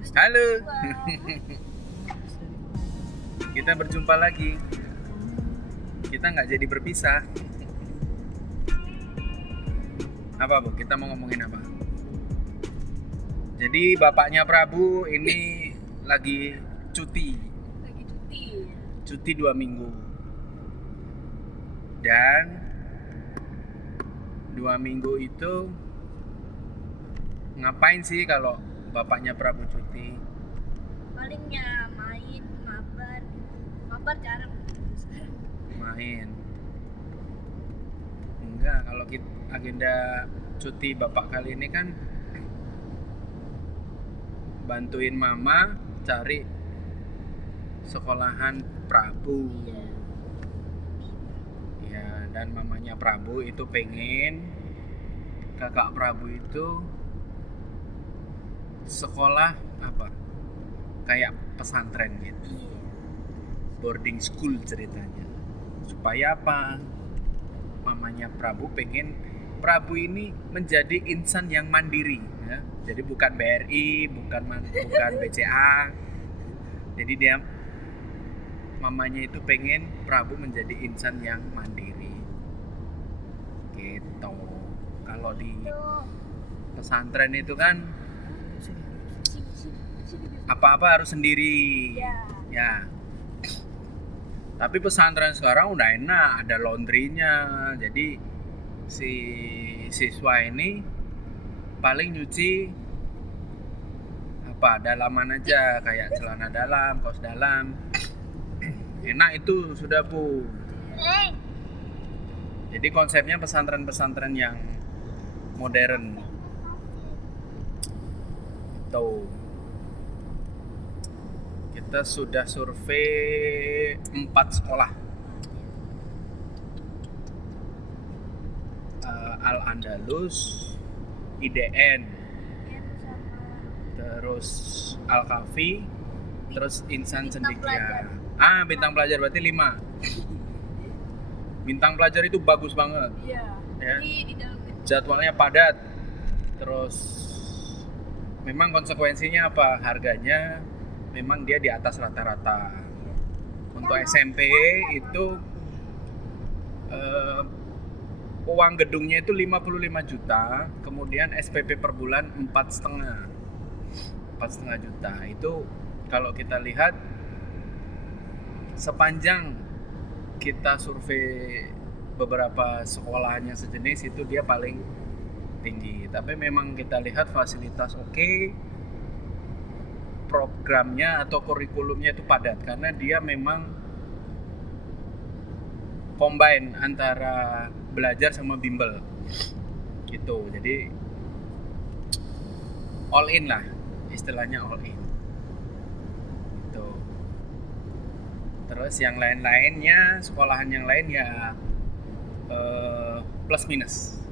Halo. Kita berjumpa lagi. Kita nggak jadi berpisah. Apa Bu? Kita mau ngomongin apa? Jadi bapaknya Prabu ini lagi cuti. Cuti 2 minggu. Dan 2 minggu itu ngapain sih kalau bapaknya Prabu cuti? Palingnya main, mabar jarang sekarang. Main. Enggak, kalau agenda cuti bapak kali ini kan bantuin mama cari sekolahan Prabu. Iya. Ya, dan mamanya Prabu itu pengen kakak Prabu itu sekolah apa? Kayak pesantren gitu. Iya. Boarding school ceritanya. Supaya apa? Mamanya Prabu pengen Prabu ini menjadi insan yang mandiri, ya. Jadi bukan BRI, bukan BCA. Jadi dia mamanya itu pengen Prabu menjadi insan yang mandiri. Gitu. Kalau di pesantren itu kan apa-apa harus sendiri. Iya. Ya. Tapi pesantren sekarang udah enak, ada laundrynya. Jadi si siswa ini paling nyuci apa dalaman aja, kayak celana dalam, kaos dalam. Enak itu sudah Bu. Jadi konsepnya pesantren-pesantren yang modern. Tuh. Kita sudah survei 4 sekolah. Al-Andalus, IDN, terus Al-Kafi, terus Insan Bintang Cendekia. Bintang pelajar berarti 5. Bintang pelajar itu bagus banget. Iya. Ya. Jadi di dalam Jadwalnya padat. Terus memang konsekuensinya apa? Harganya memang dia di atas rata-rata. Untuk SMP itu uang gedungnya itu 55 juta, kemudian SPP per bulan 4,5 juta. Itu kalau kita lihat sepanjang kita survei beberapa sekolahan yang sejenis itu dia paling tinggi. Tapi memang kita lihat fasilitas oke, programnya atau kurikulumnya itu padat karena dia memang combine antara belajar sama bimbel gitu. Jadi all in lah, istilahnya all in gitu. Terus yang lain-lainnya, sekolahan yang lain ya plus minus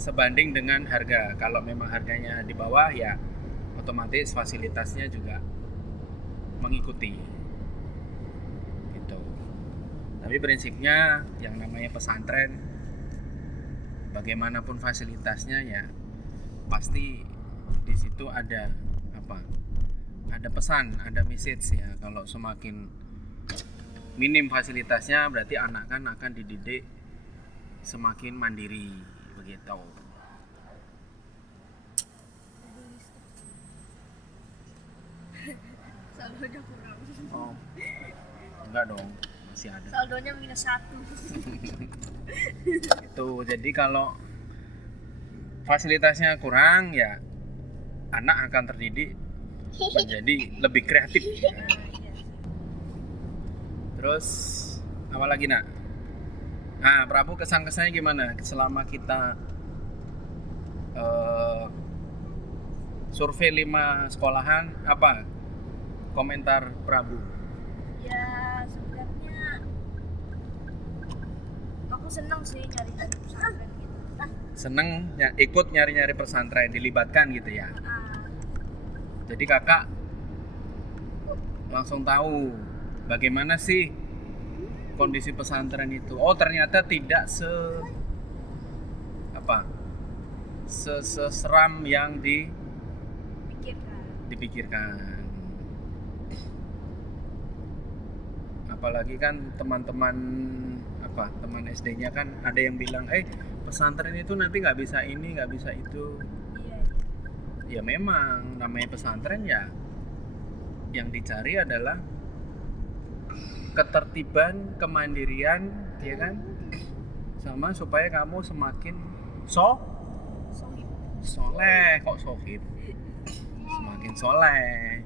sebanding dengan harga. Kalau memang harganya di bawah ya otomatis fasilitasnya juga mengikuti gitu. Tapi prinsipnya yang namanya pesantren, bagaimanapun fasilitasnya ya pasti di situ ada apa? Ada pesan, ada message ya. Kalau semakin minim fasilitasnya berarti anak kan akan dididik semakin mandiri begitu. saldonya kurang. Oh, enggak dong, masih ada. Saldonya -1. Itu jadi kalau fasilitasnya kurang ya anak akan terdidik menjadi lebih kreatif. Terus apa lagi nak? Nah Prabu kesan-kesannya gimana selama kita survei 5 sekolahan, apa komentar Prabu? Ya sebenarnya aku senang sih nyari-nyari pesantren gitu. Seneng ya, ikut nyari-nyari pesantren, dilibatkan gitu ya. Jadi kakak langsung tahu bagaimana sih kondisi pesantren itu. Oh ternyata tidak seseram yang Pikirkan. dipikirkan. Apalagi kan teman-teman teman SD-nya kan ada yang bilang, pesantren itu nanti nggak bisa ini, nggak bisa itu. Iya. Ya memang namanya pesantren ya, yang dicari adalah ketertiban, kemandirian, ya kan, sama supaya kamu semakin Sohib. soleh, kok sohib, semakin soleh,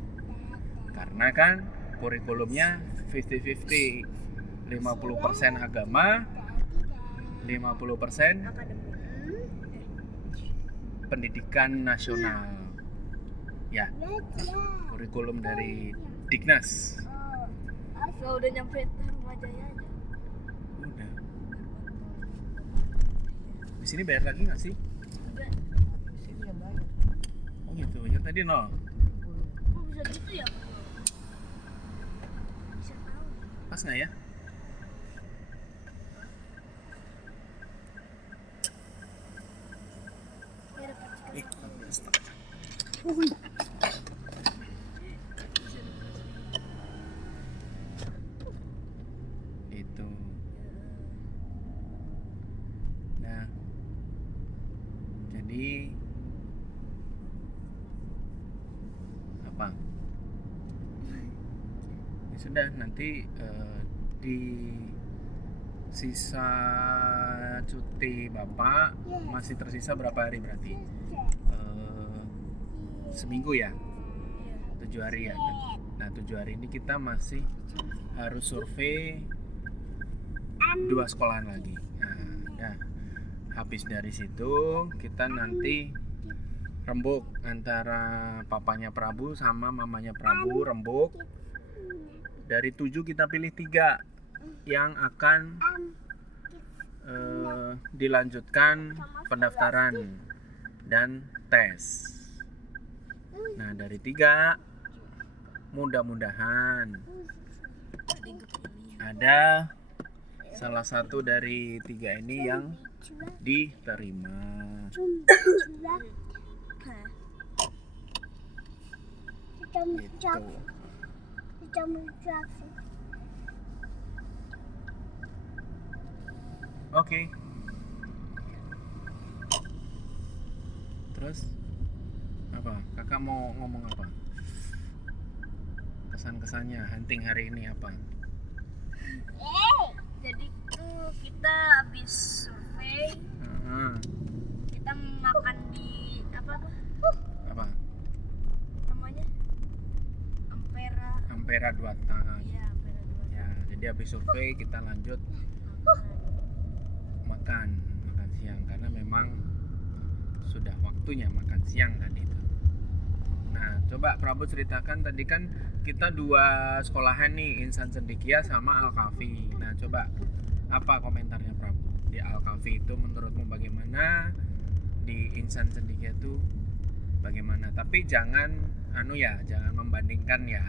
karena kan kurikulumnya 50-50, 50% agama, 50% Akademik. pendidikan nasional. Ya, kurikulum dari Dignas. Kalau udah nyampe Rumah Jaya aja. Udah. Di sini bayar lagi nggak sih? Enggak. Sini yang banyak. Oh gitu. Yang tadi nol. Kok bisa gitu ya? Bisa tahu. Pas nggak ya? Ya dapat chicken. 14. Itu. Nah, jadi apa? Ya sudah, nanti di sisa cuti Bapak masih tersisa berapa hari berarti? Seminggu ya? 7 hari ya? Nah 7 hari ini kita masih harus survei 2 sekolahan lagi. Nah, habis dari situ kita nanti rembuk antara papanya Prabu sama mamanya Prabu, rembuk. Dari 7 kita pilih 3 yang akan dilanjutkan pendaftaran dan tes. Nah dari 3 mudah-mudahan ada salah satu dari 3 ini yang diterima. Gitu. Oke. Terus apa? Kakak mau ngomong apa? Kesan-kesannya hunting hari ini apa? Jadi tuh kita habis survei, kita makan di apa Apa? namanya? Ampera 2 tang. Iya, Ampera 2. Ya, jadi habis survei kita lanjut makan siang karena memang sudah waktunya makan siang tadi itu. Nah, coba Prabu ceritakan tadi kan kita 2 sekolahan nih, Insan Cendekia sama Al-Kafi. Nah, coba apa komentarnya Prabu? Di Al-Kafi itu menurutmu bagaimana? Di Insan Cendekia itu bagaimana? Tapi jangan jangan membandingkan ya.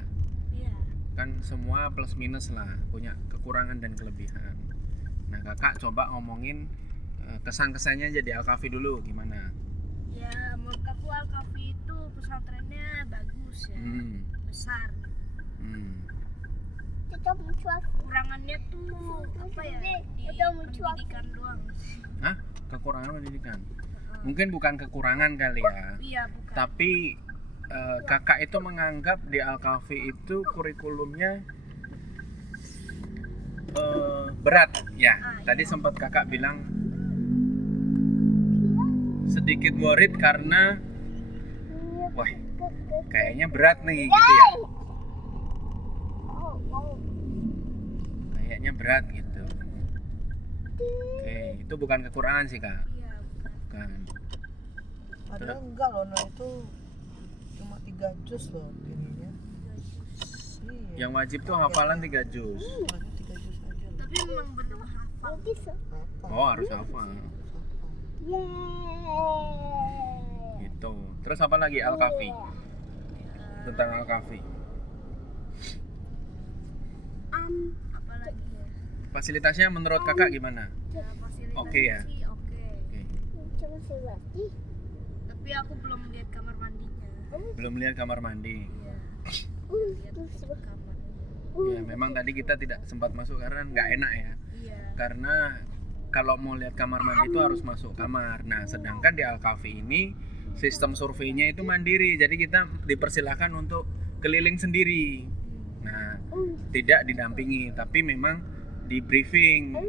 Iya. Kan semua plus minus lah, punya kekurangan dan kelebihan. Nah, Kakak coba ngomongin kesan-kesannya aja di Al-Kafi dulu gimana? Ya, menurut aku Al-Kafi itu pesantrennya bagus ya. Besar. Kekurangannya tuh apa ya? Di pendidikan doang. Hah? Kekurangan pendidikan? Mungkin bukan kekurangan kali ya. Iya, bukan. Tapi Kakak itu menganggap di Al-Kafi itu kurikulumnya berat ya. Tadi sempat Kakak bilang sedikit worried karena wah kayaknya berat nih gitu ya. Kayaknya berat gitu. Oke, itu bukan kekurangan sih Kak. Iya, bukan. Bukan. Padahal enggak loh, nah itu cuma 3 juz loh ininya. Iya. Yang wajib tuh hafalan 3 juz. Wajib 3 juz aja loh. Tapi memang benar hafal. Apa? Oh, harus hafal. Gitu. Terus apa lagi Al-Kafi? Tentang Al-Kafi. Apa lagi ya? Fasilitasnya menurut Kakak gimana? Ya, fasilitasnya Oke ya? sih oke. Oke. lihat kamar mandinya. Belum lihat kamar mandi. Iya. Lihat kamar. Ya, memang tadi kita tidak sempat masuk karena nggak enak ya. Iya. Karena kalau mau lihat kamar mandi itu harus masuk kamar. Nah, sedangkan di Al-Kahfi ini sistem surveinya itu mandiri. Jadi kita dipersilakan untuk keliling sendiri. Nah, tidak didampingi, tapi memang di briefing.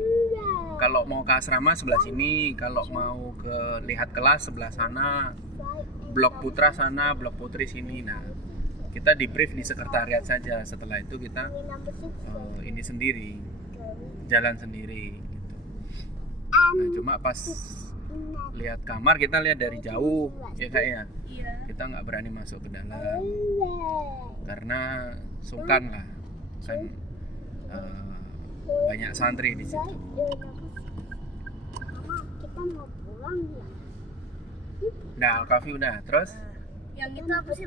Kalau mau ke asrama sebelah sini, kalau mau ke lihat kelas sebelah sana, blok putra sana, blok putri sini. Nah, kita di brief di sekretariat saja. Setelah itu kita ini sendiri, jalan sendiri gitu. Nah, cuma pas lihat kamar kita lihat dari jauh ya kayaknya. Iya. Kita nggak berani masuk ke dalam karena sungkan lah kan, banyak santri di situ. Kita mau pulang ya? Nah, Al-Kahfi udah, terus Yang itu apa sih?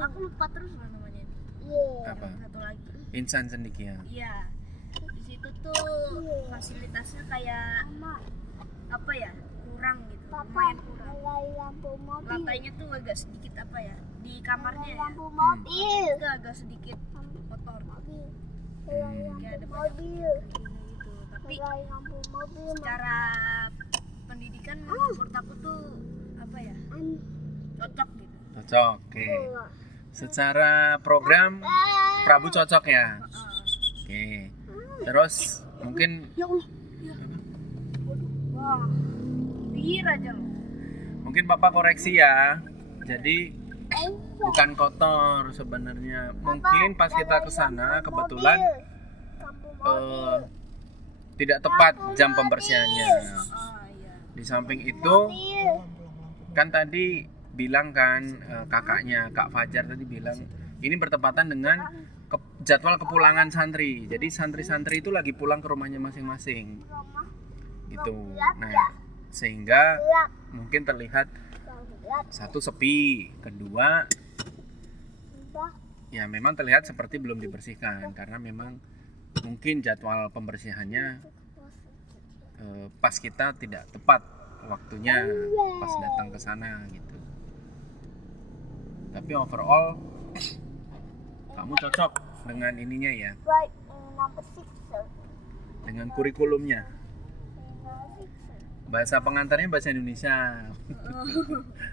Aku lupa terus lah namanya. Iya. apa? Satu lagi. Insan Cendekia. Iya. Di situ tuh fasilitasnya kayak apa ya? Kurang gitu. Papa, Lumayan kurang. nyalain lampu mobil. Lantainya tuh agak sedikit apa ya? Di kamarnya Nyalain ya. lampu mobil. Itu agak sedikit kotor. Mobil. Nyalain lampu Kayak ada banyak mobil. gitu. Tapi Nyalain lampu mobil. secara pendidikan menurut aku tuh apa ya? Cocok gitu. Cocok, oke. Secara program Prabu cocok ya. Oke. Terus mungkin Ya Allah. Ya. Wah. Bir aja loh. mungkin Papa koreksi ya. Jadi bukan kotor sebenarnya. Mungkin pas kita ke sana kebetulan tidak tepat jam pembersihannya. Oh iya. Di samping itu kan tadi bilang kan kakaknya Kak Fajar tadi bilang ini bertepatan dengan jadwal kepulangan santri. Jadi santri-santri itu lagi pulang ke rumahnya masing-masing. Gitu. Nah, sehingga mungkin terlihat satu sepi, kedua ya memang terlihat seperti belum dibersihkan karena memang mungkin jadwal pembersihannya pas kita tidak tepat waktunya pas datang ke sana gitu. Tapi overall kamu cocok dengan ininya ya, Right, number 6. dengan kurikulumnya. Bahasa pengantarnya bahasa Indonesia.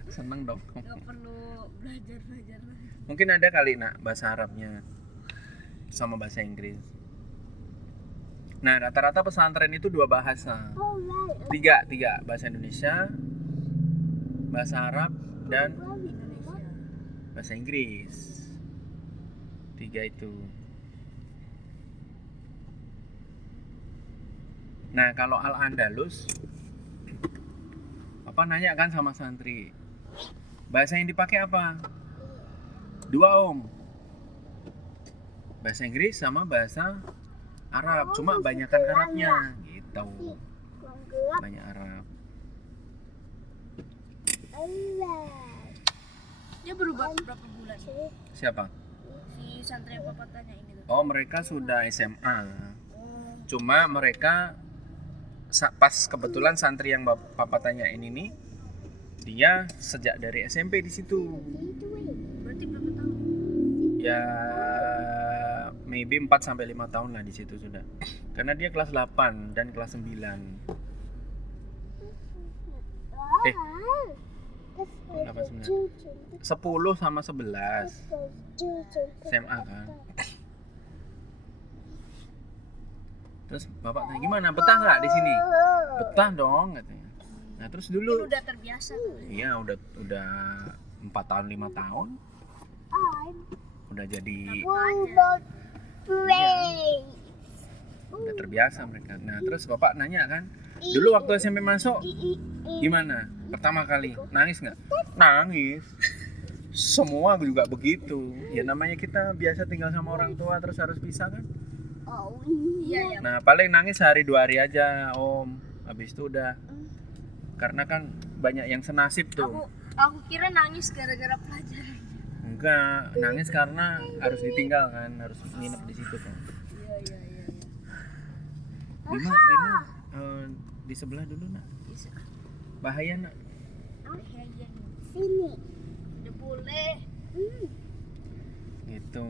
Seneng dong. Gak perlu belajar lagi. Mungkin ada kali nak bahasa Arabnya sama bahasa Inggris. Nah, rata-rata pesantren itu 2 bahasa. Tiga bahasa Indonesia, bahasa Arab, dan Indonesia. bahasa Inggris. 3 itu. Nah, kalau Al-Andalus Papa nanya kan sama santri, bahasa yang dipakai apa? 2 Om, bahasa Inggris sama bahasa Arab. Cuma banyakan Arabnya gitu. Banyak Arab. Dia berubah berapa bulan? Siapa? Si santri yang papa tanya ini tuh. Oh, mereka sudah SMA. Cuma mereka pas kebetulan santri yang Papa tanyain ini dia sejak dari SMP di situ. Berarti berapa tahun? Ya maybe 4 sampai 5 tahun lah di situ sudah. Karena dia kelas 8 dan kelas 9. 10 sama 11 SMA kan. Terus bapak tanya gimana, betah nggak di sini? Betah dong katanya. Nah terus Mungkin dulu, udah terbiasa kali. iya udah 4 tahun 5 tahun, udah jadi udah terbiasa mereka. Nah terus bapak nanya kan, dulu waktu SMP masuk gimana? Pertama kali nangis nggak? Nangis. Semua juga begitu. Ya namanya kita biasa tinggal sama orang tua terus harus pisah kan. Iya. Nah paling nangis sehari 2 hari aja Om. Habis itu udah. Karena kan banyak yang senasib tuh. Aku kira nangis gara-gara pelajaran. Enggak, nangis karena harus ditinggal kan, harus nginep di situ kan. Iya. Bima, di sebelah dulu nak. Bisa. Bahaya nak. Sini. Gitu.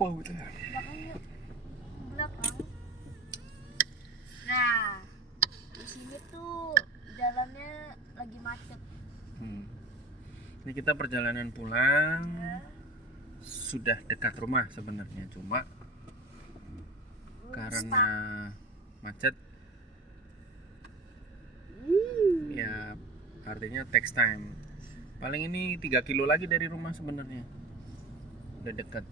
Wow, betul. Belakang yuk. Belakang. Nah, di sini tuh jalannya lagi macet. Ini kita perjalanan pulang. Sudah dekat rumah sebenarnya, cuma karena macet ya artinya takes time. Paling ini 3 kilo lagi dari rumah sebenarnya, udah dekat.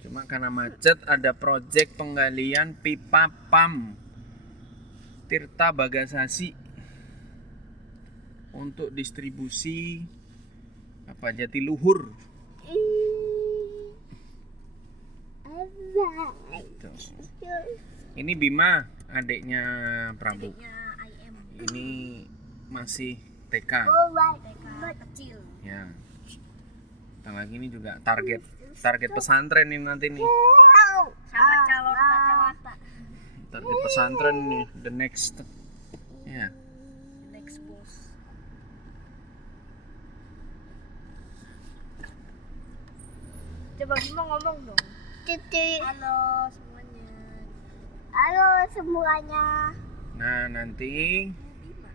Cuma karena macet ada proyek penggalian pipa PAM Tirta Bagasasi untuk distribusi Jatiluhur. Tuh. Ini Bima, adiknya Prabu. Adiknya IM. Ini masih TK. TK kecil. Ya. Bentar lagi ini juga target pesantren ini nanti nih. Sama calon kacamata. Target pesantren nih, the next. Ya. Next boss. Coba Bima ngomong dong. Titik. Halo semuanya. Halo semuanya. Nah, nanti Bima.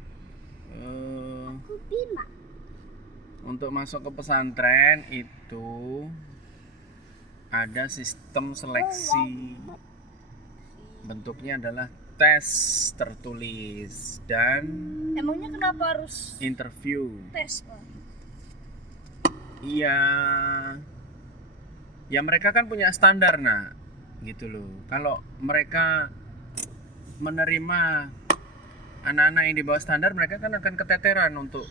Aku Bima. untuk masuk ke pesantren itu ada sistem seleksi. Bentuknya adalah tes tertulis dan Emangnya kenapa harus interview. tes, Pak? Iya. Ya mereka kan punya standar, nah. Gitu loh. Kalau mereka menerima anak-anak yang di bawah standar, mereka kan akan keteteran untuk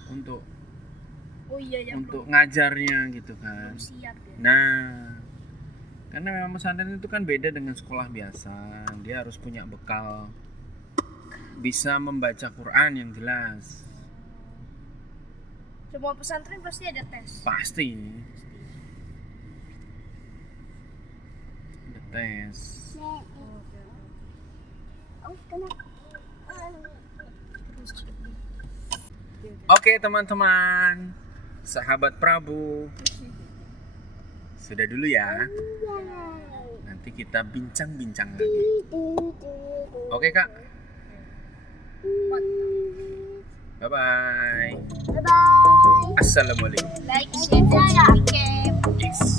Oh iya ya, untuk ngajarnya gitu kan. belum siap ya. Nah, karena memang pesantren itu kan beda dengan sekolah biasa. Dia harus punya bekal, bisa membaca Quran yang jelas. Semua pesantren pasti ada tes. Pasti ada tes. Oh, kenapa? Oke teman-teman, sahabat Prabu, sudah dulu ya. Nanti kita bincang-bincang lagi. Oke kak, bye bye. Bye-bye. Assalamualaikum. Like, share, dan subscribe. Yes.